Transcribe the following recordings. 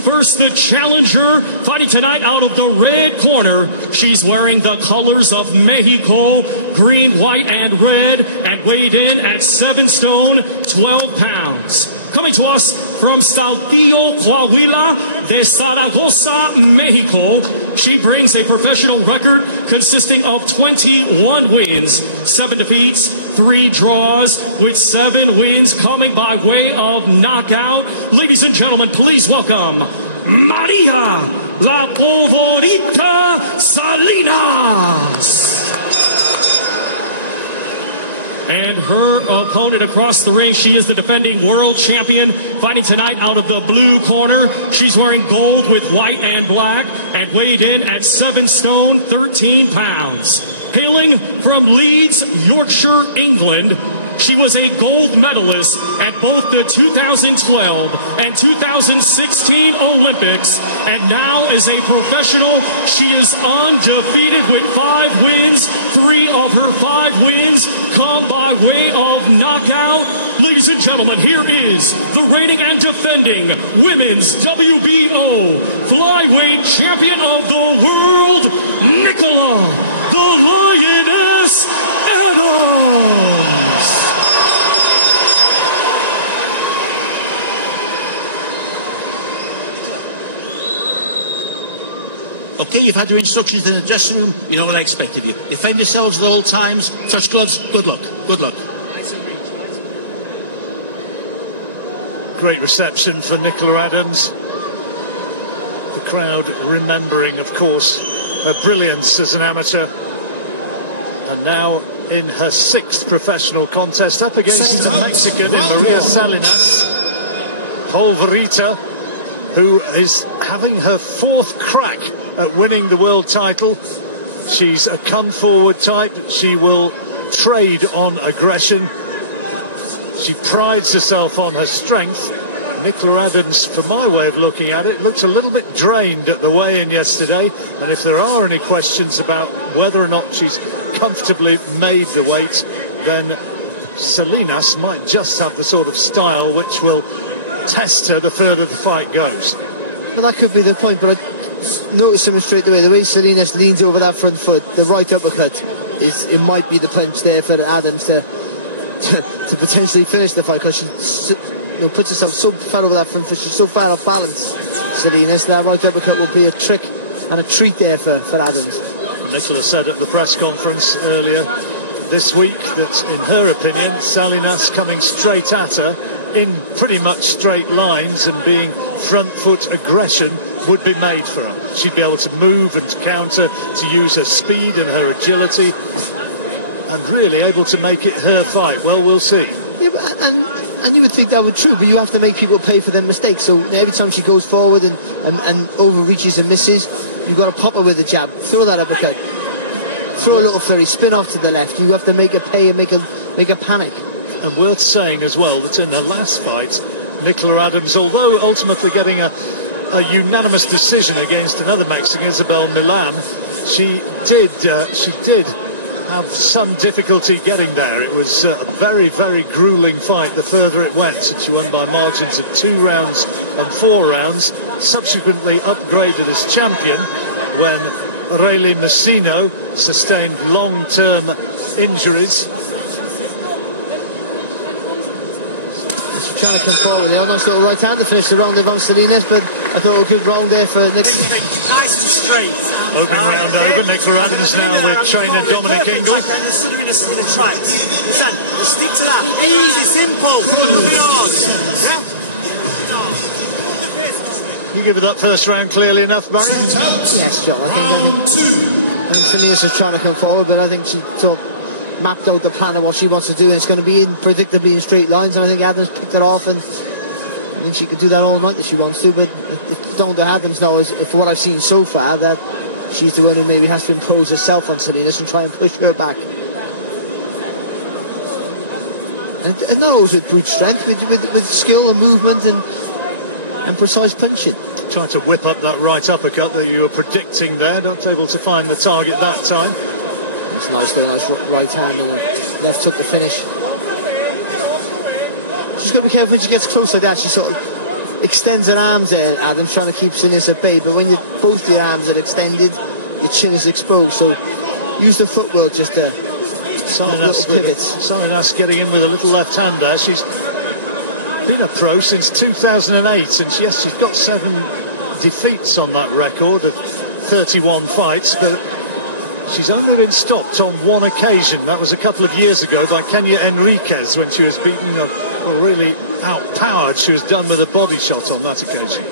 First, the challenger, fighting tonight out of the red corner. She's wearing the colors of Mexico, green, white, and red, and weighed in at 7 stone, 12 pounds. Coming to us from Saltillo, Coahuila, de Zaragoza, Mexico, she brings a professional record consisting of 21 wins, 7 defeats, 3 draws, with 7 wins coming by way of knockout. Ladies and gentlemen, please welcome María, la favorita Salinas. And her opponent across the ring, she is the defending world champion, fighting tonight out of the blue corner. She's wearing gold with white and black and weighed in at 7 stone, 13 pounds. Hailing from Leeds, Yorkshire, England, she was a gold medalist at both the 2012 and 2016 Olympics, and now as a professional, she is undefeated with 5 wins. 3 of her 5 wins come by way of knockout. Ladies and gentlemen, here is the reigning and defending women's WBO flyweight champion of the world, Nicola, the Lioness Adams. Okay, you've had your instructions in the dressing room. You know what I expect of you. Defend yourselves at all times. Touch gloves. Good luck. Good luck. Great reception for Nicola Adams. The crowd remembering, of course, her brilliance as an amateur. And now in her 6th professional contest up against the Mexican in María Salinas, Favorita, who is having her 4th crack at winning the world title. She's a come-forward type. She will trade on aggression. She prides herself on her strength. Nicola Adams, from my way of looking at it, looked a little bit drained at the weigh-in yesterday. And if there are any questions about whether or not she's comfortably made the weight, then Salinas might just have the sort of style which will test her the further the fight goes. Well, that could be the point, but I noticed him straight away. The way Salinas leans over that front foot, the right uppercut, it might be the punch there for Adams to potentially finish the fight, because she puts herself so far over that front foot. She's so far off balance, Salinas. That right uppercut will be a trick and a treat there for Adams. Nicola said at the press conference earlier this week that, in her opinion, Salinas coming straight at her in pretty much straight lines and being front foot aggression would be made for her. She'd be able to move and counter, to use her speed and her agility, and really able to make it her fight. Well, we'll see. Yeah, and you would think that would be true, but you have to make people pay for their mistakes. So every time she goes forward and overreaches and misses, you've got to pop her with a jab, throw that uppercut, throw a little flurry, spin off to the left. You have to make her pay and make her panic. And worth saying as well that in her last fight, Nicola Adams, although ultimately getting a unanimous decision against another Mexican, Isabel Milan, she did have some difficulty getting there. It was a very, very gruelling fight the further it went, and she won by margins of 2 rounds and 4 rounds, subsequently upgraded as champion when Rayleigh Messino sustained long-term injuries. Trying to come forward there. Nice little right hand to finish the round of Salinas, but I thought a good round there for Nick. Nice and straight. Opening round over. Nicola Adams now with trainer Dominic Ingle. Salinas through the tracks. Listen, just stick to that. Easy, simple. You give it that first round clearly enough, Barry? Yes, John. I think Salinas is trying to come forward, but I think she mapped out the plan of what she wants to do, and it's going to be predictably in straight lines, and I think Adams picked it off, and I think she can do that all night if she wants to. But down to Adams now is, for what I've seen so far, that she's the one who maybe has to impose herself on Salinas and try and push her back. And not always with brute strength, with skill and movement and precise punching. Trying to whip up that right uppercut that you were predicting there, not able to find the target that time. Nice, very nice right hand, and left took the finish. She's got to be careful when she gets close like that. She sort of extends her arms there, Adams, trying to keep Salinas at bay, but when both your arms are extended, your chin is exposed, so use the footwork just to little pivots. Salinas getting in with a little left hand there. She's been a pro since 2008, and yes, she's got 7 defeats on that record of 31 fights, but she's only been stopped on one occasion. That was a couple of years ago by Kenya Enriquez when she was beaten, really outpowered. She was done with a body shot on that occasion.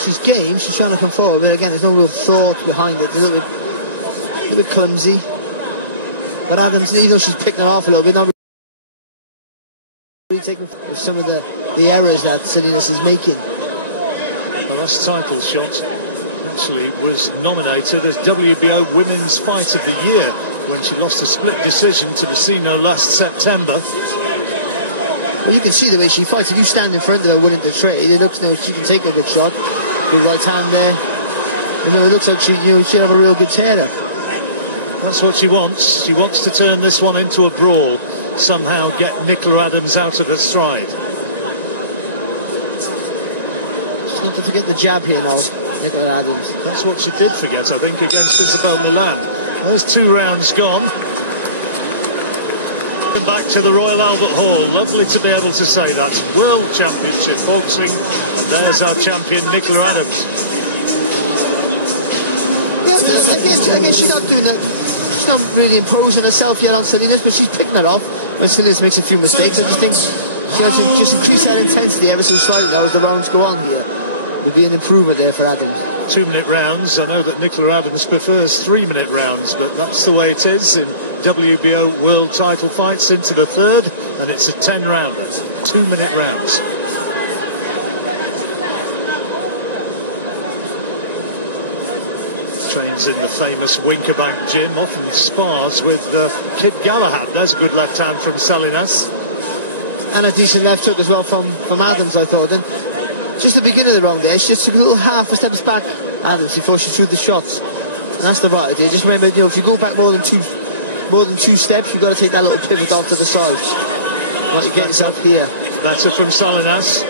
She's game, she's trying to come forward, but again, there's no real thought behind it. It's a little bit clumsy. But Adams, even though she's picking her off a little bit, not really taking some of the errors that Salinas is making. The last title shot actually was nominated as WBO Women's Fight of the Year when she lost a split decision to Vecino last September. Well, you can see the way she fights. If you stand in front of her winning the trade, it looks she can take a good shot. Good right hand there. And it looks like she'll have a real good terror. That's what she wants. She wants to turn this one into a brawl. Somehow get Nicola Adams out of her stride. She's not to forget the jab here now, Nicola Adams. That's what she did forget, I think, against Isabel Milan. There's 2 rounds gone. Back to the Royal Albert Hall. Lovely to be able to say that. World Championship boxing. And there's our champion, Nicola Adams. Yeah, I guess she's not doing it. She's not really imposing herself yet on Salinas, but she's picking it off when Salinas makes a few mistakes. I just think she has to just increase that intensity ever so slightly now as the rounds go on here. There'll be an improvement there for Adams. 2-minute rounds. I know that Nicola Adams prefers 3-minute rounds, but that's the way it is in WBO world title fights into the third, and it's a 10-rounder, 2-minute rounds. Trains in the famous Winkerbank gym, often spars with Kid Galahad. There's a good left hand from Salinas. And a decent left hook as well from Adams, I thought. And just the beginning of the round there, she just took a little half a steps back, Adams, before she threw the shots. And that's the right idea. Just remember, if you go back more than two steps, you've got to take that little pivot off to the side. Like you get yourself here. Better from Salinas.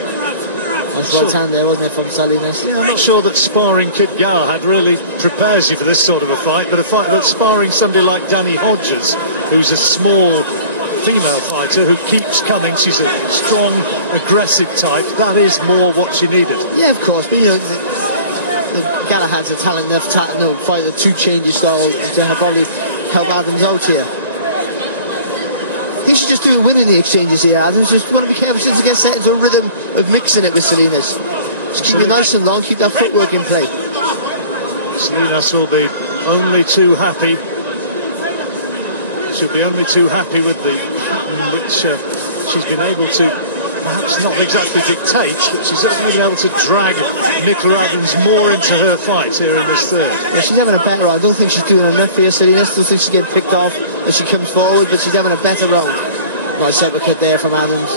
Nice right hand there, wasn't it, from Salinas? Yeah, I'm not sure that sparring Kid Galahad really prepares you for this sort of a fight, but sparring somebody like Danny Hodges, who's a small female fighter who keeps coming. She's a strong, aggressive type. That is more what she needed. Yeah, of course, but Galahad's a talent enough to fight a 2-change style to probably help Adams out here. I think she's just doing winning the exchanges here, Adams. Just want to be careful since she gets set into a rhythm of mixing it with Salinas. Just keep it nice and long, keep that footwork in play. Salinas will be only too happy. She'll be only too happy with the which she's been able to perhaps not exactly dictate, but she's certainly been able to drag Nicola Adams more into her fight here in this third. Yeah, she's having a better round. I don't think she's doing enough here, Salinas. I don't think she's getting picked off as she comes forward, but she's having a better round. Nice uppercut there from Adams.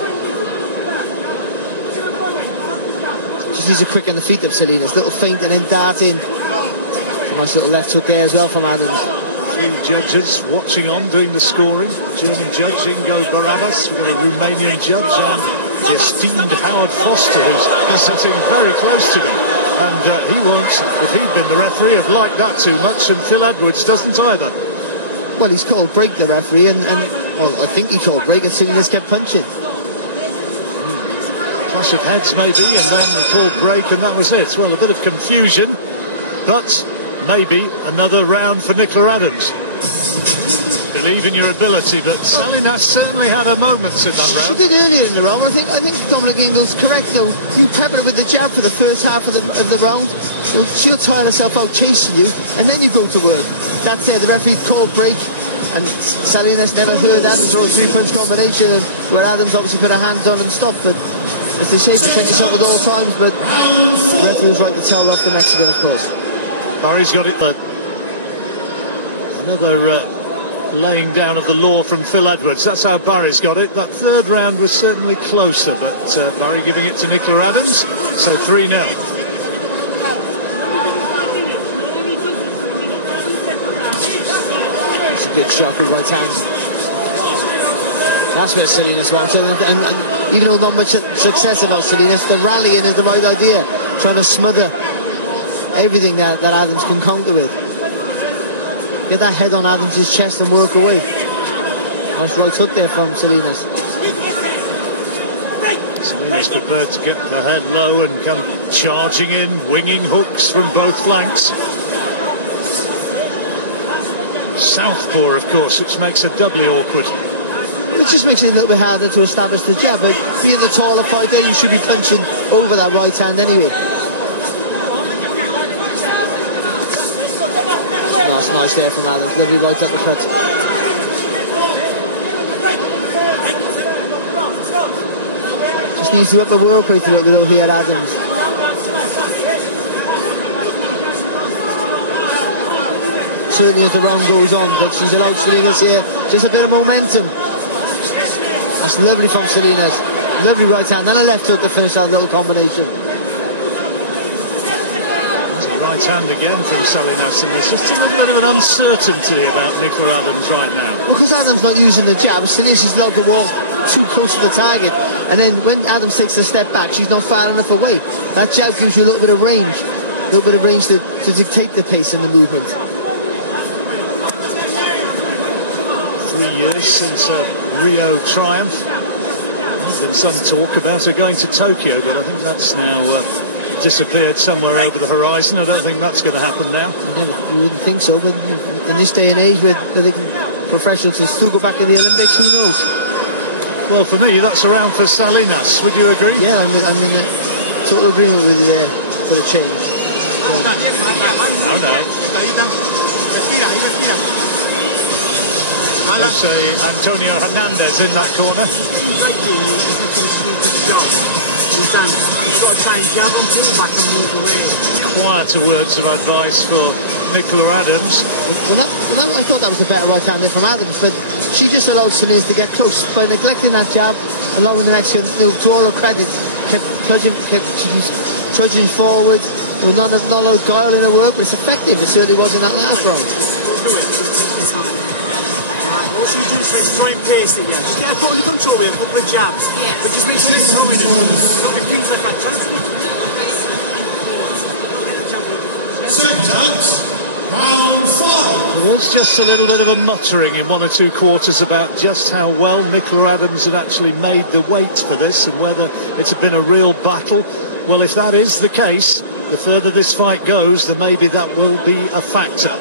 She needs to quicken the feet of Salinas. Little feint and then dart in. Nice little left hook there as well from Adams. 3 judges watching on, doing the scoring. German judge Ingo Barabbas, we've got a Romanian judge, and the esteemed Howard Foster, who's sitting very close to me. And he won't, if he'd been the referee, have liked that too much, and Phil Edwards doesn't either. Well, he's called break, the referee, and I think he called break, and Salinas kept punching. Clash of heads maybe, and then the called break, and that was it. Well, a bit of confusion, but maybe another round for Nicola Adams. Believe in your ability, but Salinas certainly had her moments in that round. She did earlier in the round. I think Dominic Ingall's correct. You pepper her with the jab for the first half of the round. She'll tire herself out chasing you, and then you go to work. That's it. The referee called break, and Salinas never heard that through a 3-punch combination, and where Adams obviously put her hands on and stopped. But as they say, protect yourself at all times. But the referee was right to tell off the Mexican, of course. Barry's got it, but another laying down of the law from Phil Edwards. That's how Barry's got it. That third round was certainly closer, but Barry giving it to Nicola Adams. So 3-0. It's a good shot with right hand. That's where Salinas wants it, and even though not much success about Salinas, the rallying is the right idea, trying to smother everything that Adams can counter with. Get that head on Adams' chest and work away. Nice right hook there from Salinas. Salinas prepared to get the head low and come charging in, winging hooks from both flanks. Southpaw, of course, which makes it doubly awkward. It just makes it a little bit harder to establish the jab, but being the taller fighter, you should be punching over that right hand anyway. That's nice there from Adams, lovely right uppercut. Just needs to up the work rate a little bit over here, Adams. Certainly as the round goes on, but she's allowed Salinas here just a bit of momentum. That's lovely from Salinas. Lovely right hand and a left hook to finish that little combination. Right hand again from Salinas, and there's just a little bit of an uncertainty about Nicola Adams right now. Well, because Adams not using the jab, Salinas is allowed to walk too close to the target, and then when Adams takes a step back, she's not far enough away. That jab gives you a little bit of range to dictate the pace and the movement. 3 years since a Rio triumph. There's been some talk about her going to Tokyo, but I think that's now disappeared somewhere over the horizon. I don't think that's going to happen now. You wouldn't think so, but in this day and age where professionals can still go back in the Olympics, who knows? Well, for me, that's around for Salinas. Would you agree? Yeah, I'm in total agreement with you there for a change. No. Let's say Antonio Hernandez in that corner. Quieter words of advice for Nicola Adams. I thought that was a better right hander from Adams, but she just allowed Salinas to get close by neglecting that jab, allowing the next one to all her credit. She's trudging forward. Not a lot of guile in her work, but it's effective. It certainly was in that last round. Just try and pace it, yeah. Just get a body control with a couple of jabs. Yeah. But just make sure it's throwing it. Don't get kicked left back. Round 5. There was just a little bit of a muttering in 1 or 2 quarters about just how well Nicola Adams had actually made the weight for this and whether it's been a real battle. Well, if that is the case, the further this fight goes, then maybe that will be a factor.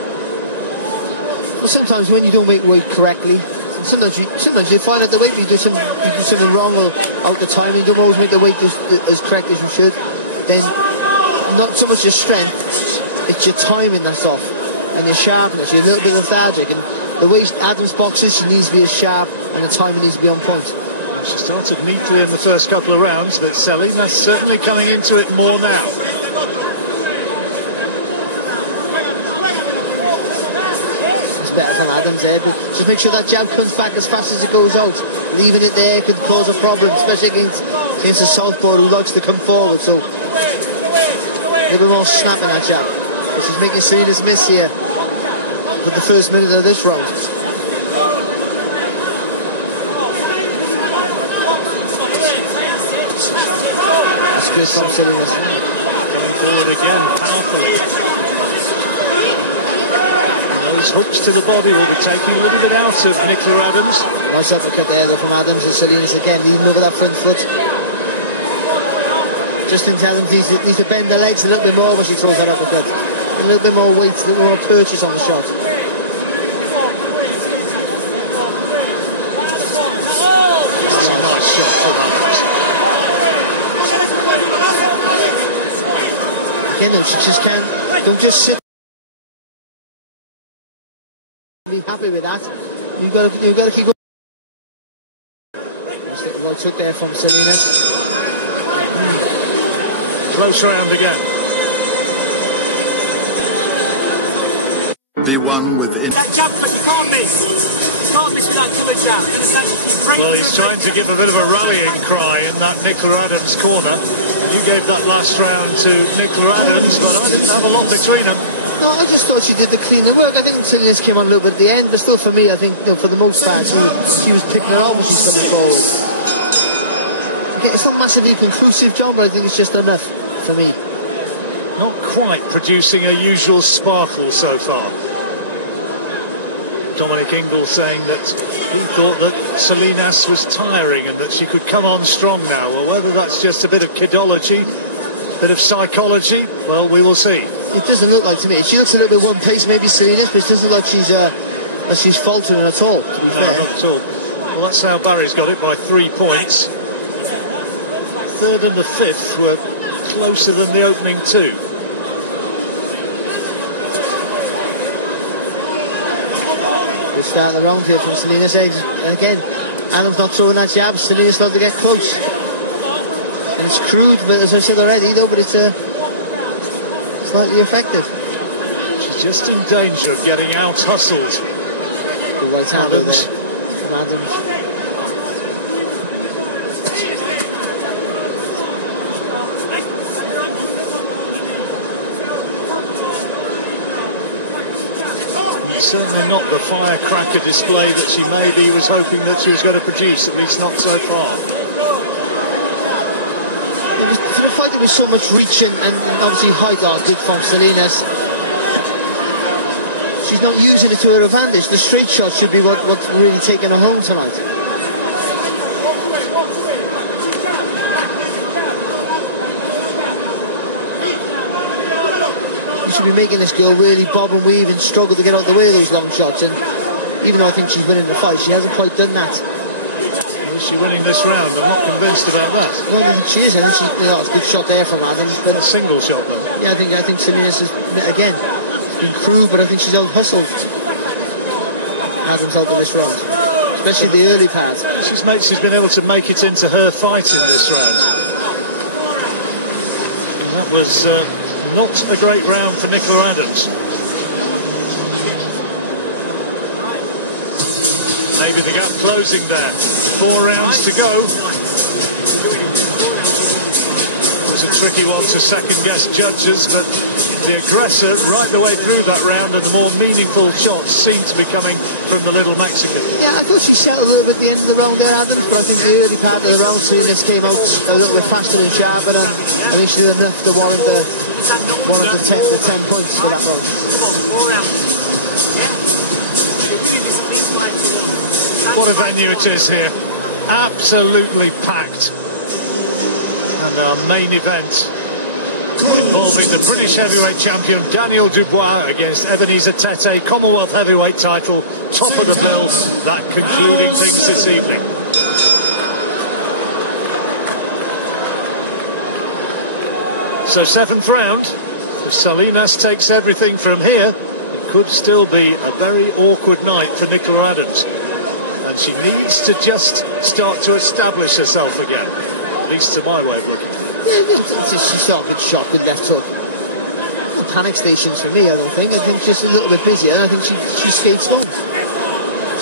Well, sometimes when you don't make weight correctly, sometimes you find out the weight, you do something wrong or out the time, you don't always make the weight as correct as you should, then not so much your strength, it's your timing that's off and your sharpness. You're a little bit lethargic, and the way Adams boxes, she needs to be as sharp and the timing needs to be on point. She started neatly in the first couple of rounds, but Salinas certainly coming into it more now. Better from Adams there, but just make sure that jab comes back as fast as it goes out. Leaving it there could cause a problem, especially against a southpaw who likes to come forward. So a little bit more snap in that jab. But she's making Salinas miss here for the first minute of this round. That's good from Salinas. Going forward again, powerfully. Hooks to the body will be taking a little bit out of Nicola Adams. Nice uppercut there though from Adams, and Salinas again leading over that front foot. Just thinks Adams needs to bend the legs a little bit more when she throws that uppercut. A little bit more weight, a little more purchase on the shot. That's a nice shot from Adams. Again, she just can't, don't just sit. Be happy with that. You've got to keep going. Just a right hook there from Salinas. Close round again. Be one with That jab, but you can't miss. You can't miss with that killer jab. Well, he's trying to give a bit of a rallying cry in that Nicola Adams corner. You gave that last round to Nicola Adams, but I didn't have a lot between them. No, I just thought she did the cleaner work. I think Salinas came on a little bit at the end, but still for me, I think, you know, for the most part, she was picking it off as she's coming forward. Okay, it's not massively conclusive, John, but I think it's just enough for me. Not quite producing a usual sparkle so far. Dominic Ingle saying that he thought that Salinas was tiring and that she could come on strong now. Well, whether that's just a bit of kidology, bit of psychology, well, we will see. It doesn't look like to me. She looks a little bit one pace, maybe Salinas, but it doesn't look like she's faltering at all, to be fair. No, not at all. Well, that's how Barry's got it, by 3 points. Third and the fifth were closer than the opening two. Good start of the round here from Salinas. And again, Adams not throwing that jab. Salinas not to get close. And it's crude, but as I said already, though, but it's slightly effective. She's just in danger of getting out-hustled. The right hand there from Adams. Certainly not the firecracker display that she maybe was hoping that she was going to produce, at least not so far. For a fight that was so much reach and obviously height, good from Salinas. She's not using it to her advantage. The straight shot should be what's really taking her home tonight. Be making this girl really bob and weave and struggle to get out of the way of those long shots, and even though I think she's winning the fight, she hasn't quite done that. Is she winning this round? I'm not convinced about that. Well, I think she is. I think it's a good shot there from Adams, but a single shot though. Yeah, I think Salinas is again been crude, but I think she's out hustled Adams out of this round, especially the early part. She's been able to make it into her fight in this round. And that was not a great round for Nicola Adams. Maybe the gap closing there. 4 rounds to go. It was a tricky one to second-guess judges, but the aggressor right the way through that round, and the more meaningful shots seem to be coming from the little Mexican. Yeah, I thought she settled a little bit at the end of the round there, Adams, but I think the early part of the round, Salinas came out a little bit faster and sharper, and I think she did enough to warrant the 10 points for that round. What a venue it is here. Absolutely packed. And our main event involving the British heavyweight champion Daniel Dubois against Ebenezer Tete, Commonwealth heavyweight title, top of the bill, that concluding things this evening. So 7th round, if Salinas takes everything from here, it could still be a very awkward night for Nicola Adams. And she needs to just start to establish herself again, at least to my way of looking. Yeah, she started a good shot, good left hook. The panic stations for me, I don't think. I think just a little bit busier, and I think she skates home.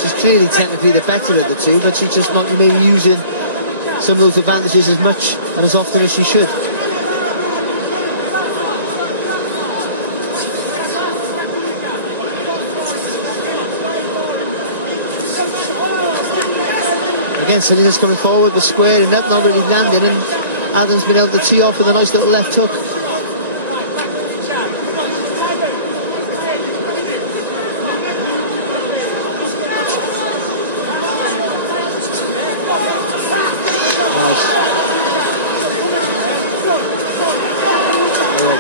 She's clearly technically the better of the two, but she's just not maybe using some of those advantages as much and as often as she should. Again, Salinas coming forward, but squaring up, not really landing, and Adams been able to tee off with a nice little left hook.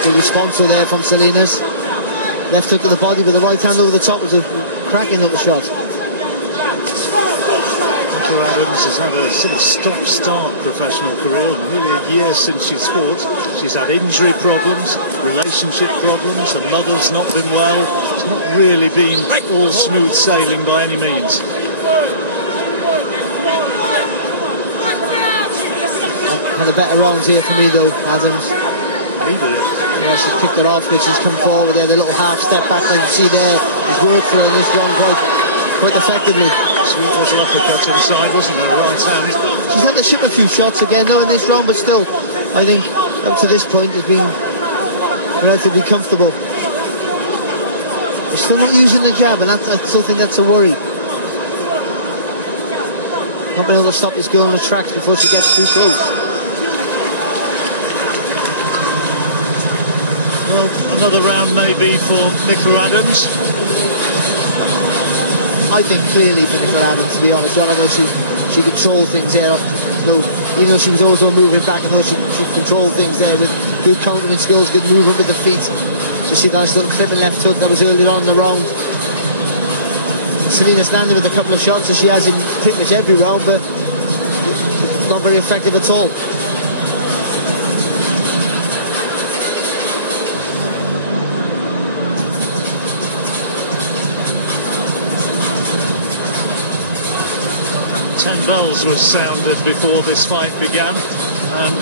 Good response there from Salinas. Left hook to the body, but the right hand over the top was a cracking little shot. Adams has had a sort of stop-start professional career, nearly a year since she's fought. She's had injury problems, relationship problems, her mother's not been well. It's not really been all smooth sailing by any means. Had a better round here for me though, Adams. Yeah, she's picked it off, but she's come forward there, the little half step back, like you see there, it's worked for her in this round quite effectively. Sweet little uppercut inside, wasn't there? Right hand. She's had to ship a few shots again though in this round, but still, I think up to this point has been relatively comfortable. They're still not using the jab, and I still think that's a worry. Not being able to stop this girl on the tracks before she gets too close. Well, another round maybe for Nicola Adams. I think clearly for Nicola Adams, to be honest. John, I know she controlled things there. Even though she was also moving back, I know she controlled things there with good countering skills, good movement with the feet. So she got a little clipping left hook that was earlier on in the round. Salinas landed with a couple of shots, as she has in pretty much every round, but not very effective at all. Bells was sounded before this fight began, and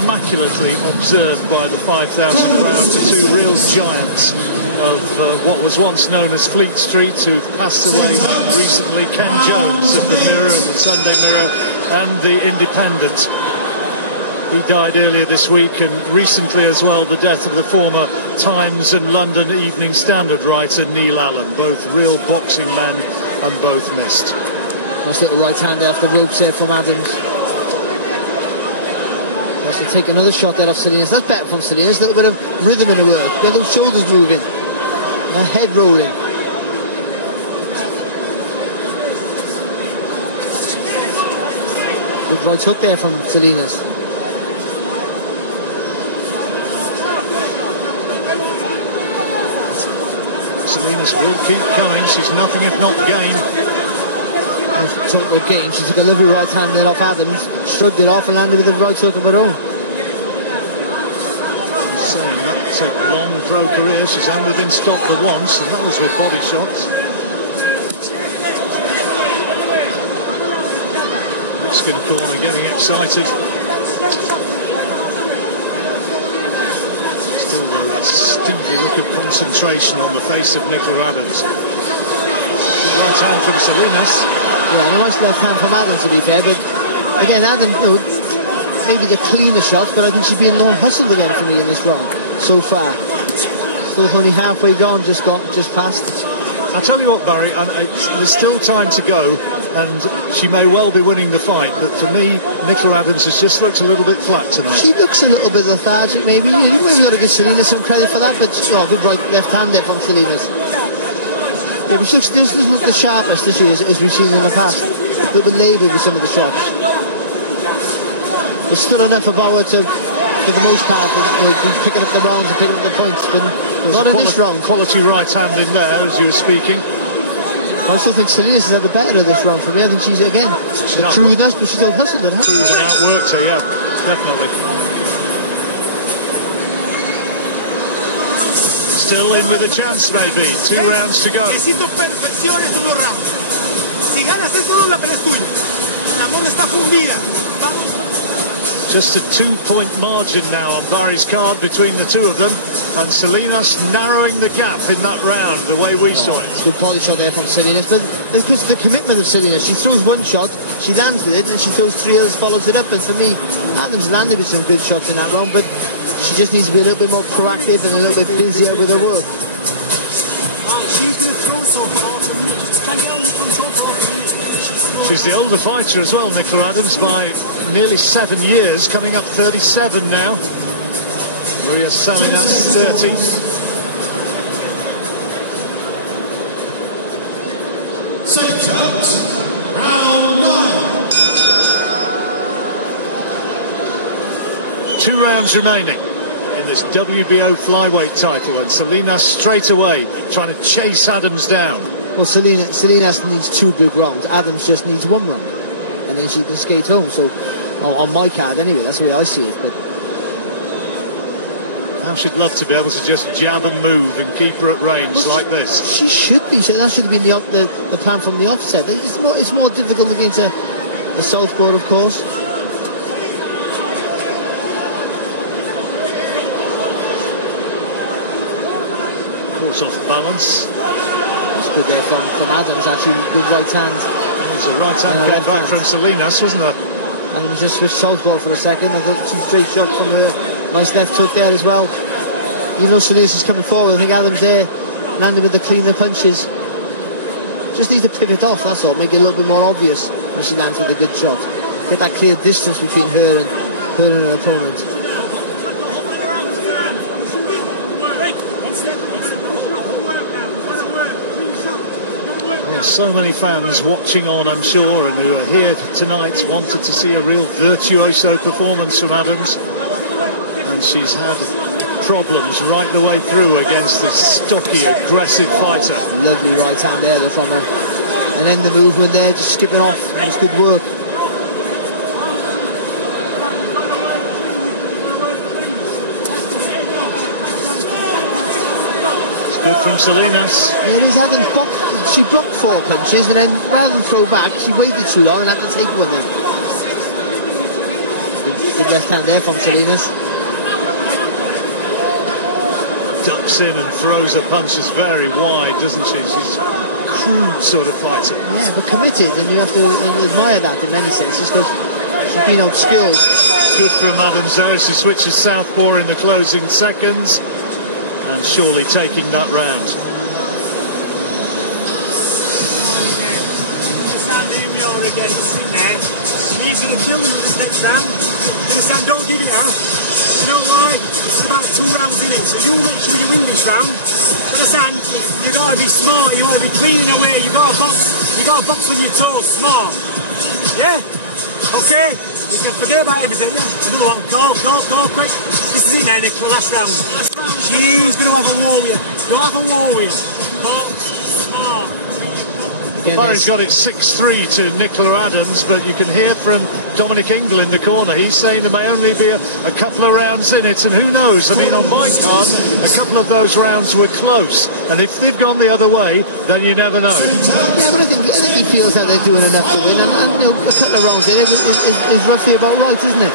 immaculately observed by the 5,000 crowd, the two real giants of what was once known as Fleet Street, who passed away recently, Ken Jones of the Mirror, of the Sunday Mirror, and the Independent. He died earlier this week, and recently as well the death of the former Times and London Evening Standard writer Neil Allen, both real boxing men and both missed. Nice little right hand there off the ropes there from Adams. Has to take another shot there off Salinas. That's better from Salinas. A little bit of rhythm in the work. Get those shoulders moving. Head rolling. Good right hook there from Salinas. Salinas will keep coming. She's nothing if not game. Talking about game, she took a lovely right hand there off Adams, shrugged it off and landed with a right hook of her own. So that's a long pro career. She's only been stopped but once, and that was with body shots. Mexican corner getting excited. Still a steely look of concentration on the face of Nicola Adams. Right hand from Salinas. Yeah, and a nice left hand from Adams, to be fair, but again, Adams, maybe the cleaner shots, but I think she's been more hustled again for me in this round so far. Still only halfway gone, just past. I tell you what, Barry, there's still time to go, and she may well be winning the fight, but for me, Nicola Adams has just looked a little bit flat tonight. She looks a little bit lethargic, maybe. We've got to give Salinas some credit for that, but good right left hand there from Salinas. Yeah, but she doesn't look the sharpest, does she, as we've seen in the past. A little bit laboured with some of the shots. But still enough of Bauer to, for the most part, be picking up the rounds and picking up the points. But not in this round. Quality right hand in there, as you were speaking. I still think Salinas has had the better of this round for me. I think she's, again, shrewdness, but she's out-hustled it. Crude and outworked her, yeah, definitely. Still in with a chance, maybe. 2 rounds to go. Necesito perfección estos 2 rounds. Si ganas esto, la pelea es tuya. La mona está fundida. Vamos. Just a 2-point margin now on Barry's card between the two of them, and Salinas narrowing the gap in that round, the way we saw it. Good quality shot there from Salinas, but there's just the commitment of Salinas. She throws one shot, she lands with it, and she throws 3 others, follows it up. And for me, Adams landed with some good shots in that round, but she just needs to be a little bit more proactive and a little bit busier with her work. She's the older fighter as well, Nicola Adams, by nearly 7 years, coming up 37 now. María Salinas, 30. Second out, round 9. 2 rounds remaining in this WBO flyweight title, and Salinas straight away trying to chase Adams down. Well, Salinas needs 2 big rounds. Adams just needs 1 round, and then she can skate home. So, on my card anyway, that's the way I see it. But now she'd love to be able to just jab and move and keep her at range like this. She should be. So that should have been the plan from the offset. It's more difficult against a southpaw, of course. Of course, off balance. Good there from Adams, actually, with right hand. There's a right hand came back from Salinas, wasn't there? And then just switched southpaw for a second. I got 2 straight shots from her. Nice left hook there as well. You know Salinas is coming forward. I think Adams there landing with the cleaner punches. Just need to pivot off, that's all, make it a little bit more obvious when she lands with a good shot. Get that clear distance between her and her opponent. Well, so many fans watching on, I'm sure, and who are here tonight wanted to see a real virtuoso performance from Adams. And she's had problems right the way through against this stocky, aggressive fighter. Lovely right hand there from her. And then the movement there, just skipping off. It was good work. It's good from Salinas. Yeah, it is. She blocked 4 punches, and then rather than throw back, she waited too long and had to take one then. Good left hand there from Salinas. Ducks in and throws her punches very wide, doesn't she? She's a crude sort of fighter. Yeah, but committed, and you have to admire that in many senses, because she's been outskilled. Good from Adams there. She switches southpaw in the closing seconds, and surely taking that round. Again, he's going to kill you this next round. Don't give it out. You know why? It's about 2 rounds in it, so you make sure you win this round. Understand? You got to be smart. You want to be cleaning away. You got to box with your toes, smart. Yeah. Okay. You can forget about everything. Another one. Go, quick. This is it now, Nicola. Last round. She's going to have a war with you. Don't have a war with you. Go, smart. Murray's got it 6-3 to Nicola Adams, but you can hear from Dominic Ingle in the corner. He's saying there may only be a couple of rounds in it, and who knows? I mean, on my card, a couple of those rounds were close, and if they've gone the other way, then you never know. Yeah, but I think he feels that they're doing enough to win, and you know, a couple of rounds in it is roughly about right, isn't it?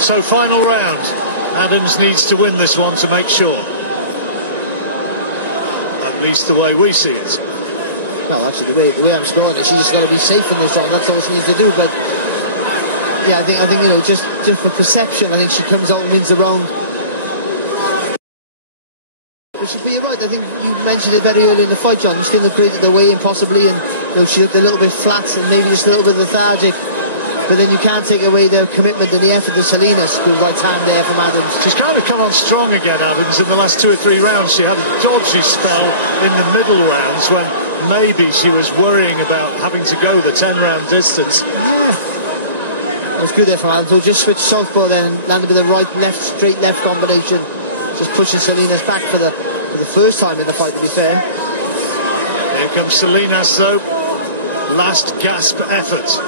So, final round. Adams needs to win this one to make sure. At least the way we see it. Well, actually, the way I'm scoring it, she's just got to be safe in this round. That's all she needs to do. But yeah, I think you know, just for perception, I think she comes out and wins the round. But you're right. I think you mentioned it very early in the fight, John. She didn't look great at the weigh-in, possibly, and you know, she looked a little bit flat and maybe just a little bit lethargic. But then you can't take away the commitment and the effort of Salinas. Good right hand there from Adams. She's kind of come on strong again, Adams, in the last 2 or 3 rounds. She had a dodgy spell in the middle rounds when maybe she was worrying about having to go the 10-round distance. Yeah. It was good there from Adams. So just switched southpaw then and landed with a right-left, straight-left combination. Just pushing Salinas back for the first time in the fight, to be fair. Here comes Salinas, though. Last gasp effort.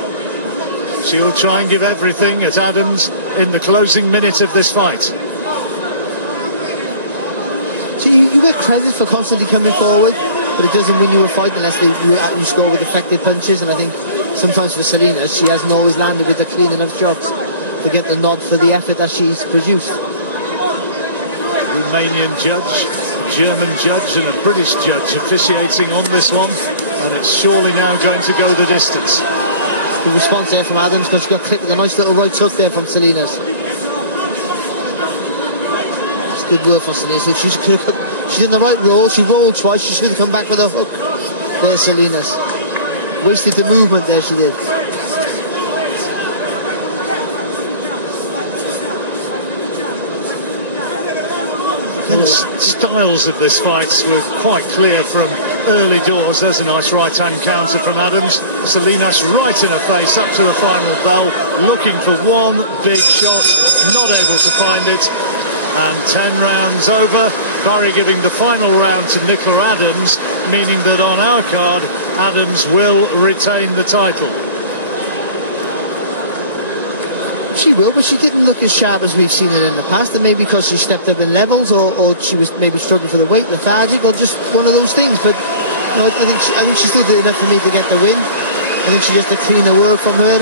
She'll try and give everything at Adams in the closing minute of this fight. You get credit for constantly coming forward, but it doesn't win you a fight unless you score with effective punches. And I think sometimes for Salinas, she hasn't always landed with the clean enough shots to get the nod for the effort that she's produced. Romanian judge, German judge, and a British judge officiating on this one, and it's surely now going to go the distance. Good response there from Adams, because she got clipped with a nice little right hook there from Salinas. It's good work for Salinas. She's in the right roll. She rolled twice. She should have come back with a hook. There's Salinas. Wasted the movement there, she did. The styles of this fight were quite clear from early doors. There's a nice right-hand counter from Adams. Salinas right in her face up to the final bell, looking for one big shot, not able to find it. And 10 rounds over. Barry giving the final round to Nicola Adams, meaning that on our card, Adams will retain the title. She will, but she didn't look as sharp as we've seen it in the past, and maybe because she stepped up in levels, or she was maybe struggling for the weight, lethargic, or just one of those things. But you know, I think she still did enough for me to get the win. I think she just had cleaner work from her.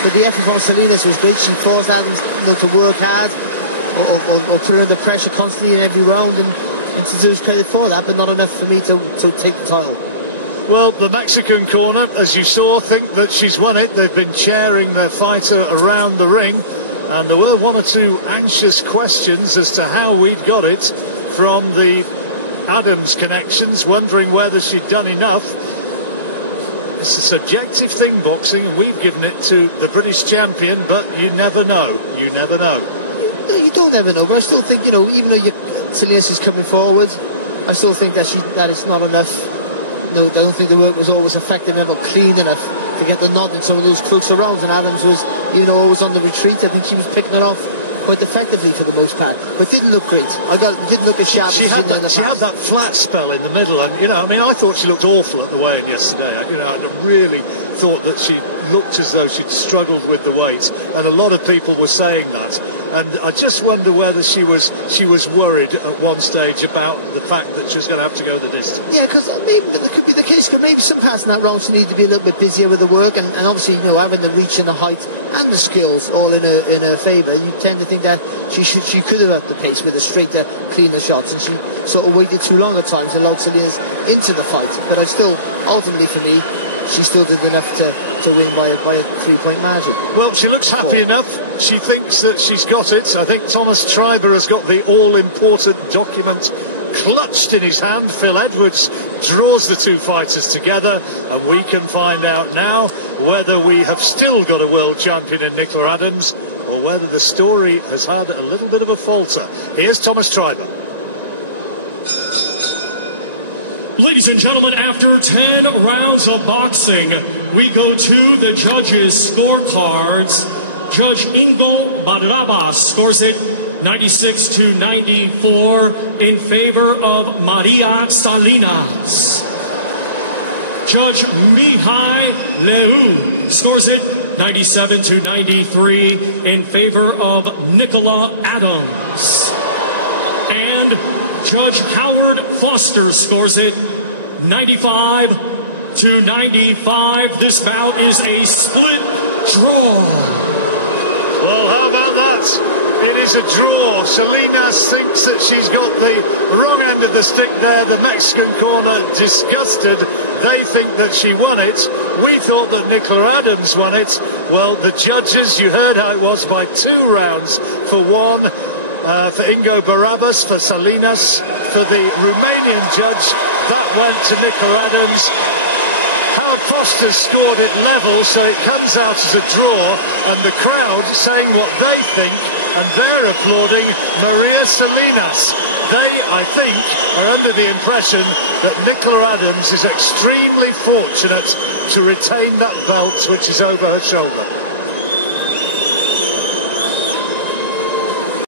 But the effort from Salinas was great. She forced Adams, to work hard, or put her under pressure constantly in every round, and to deserve credit for that, but not enough for me to take the title. Well, the Mexican corner, as you saw, think that she's won it. They've been cheering their fighter around the ring, and there were 1 or 2 anxious questions as to how we'd got it from the Adams connections, wondering whether she'd done enough. It's a subjective thing, boxing, and we've given it to the British champion, but you never know. You never know. No, you don't ever know, but I still think, you know, even though Salinas is coming forward, I still think that it's not enough. No, I don't think the work was always effective enough or clean enough to get the nod in some of those closer rounds, and Adams was, you know, always on the retreat. I think she was picking it off quite effectively for the most part, but didn't look great. Didn't look as sharp as she had that flat spell in the middle, and, you know, I mean, I thought she looked awful at the weigh-in yesterday. You know, I really thought that she looked as though she'd struggled with the weight, and a lot of people were saying that. And I just wonder whether she was worried at one stage about the fact that she was going to have to go the distance. Yeah, because maybe that could be the case. Because maybe some parts in that round she needed to be a little bit busier with the work, and obviously, you know, having the reach and the height and the skills all in her favour, you tend to think that she could have upped the pace with a straighter, cleaner shots, and she sort of waited too long at times, allowed Salinas into the fight. But I still, ultimately for me, she still did enough to win by a 3-point margin. Well, she looks happy enough. She thinks that she's got it. I think Thomas Treiber has got the all-important document clutched in his hand. Phil Edwards draws the two fighters together, and we can find out now whether we have still got a world champion in Nicola Adams, or whether the story has had a little bit of a falter. Here's Thomas Treiber. Ladies and gentlemen, after 10 rounds of boxing, we go to the judges' scorecards. Judge Ingo Barrabas scores it 96-94 in favor of María Salinas. Judge Mihai Leu scores it 97-93 in favor of Nicola Adams. And Judge Howard Foster scores it 95-95. This bout is a split draw. Well, how about that? It is a draw. Salinas thinks that she's got the wrong end of the stick there. The Mexican corner disgusted. They think that she won it. We thought that Nicola Adams won it. Well, the judges, you heard how it was by 2 rounds for 1. For Ingo Barrabas, for Salinas, for the Romanian judge, that went to Nicola Adams. Howard Foster scored it level, so it comes out as a draw, and the crowd saying what they think, and they're applauding María Salinas. They, I think, are under the impression that Nicola Adams is extremely fortunate to retain that belt which is over her shoulder.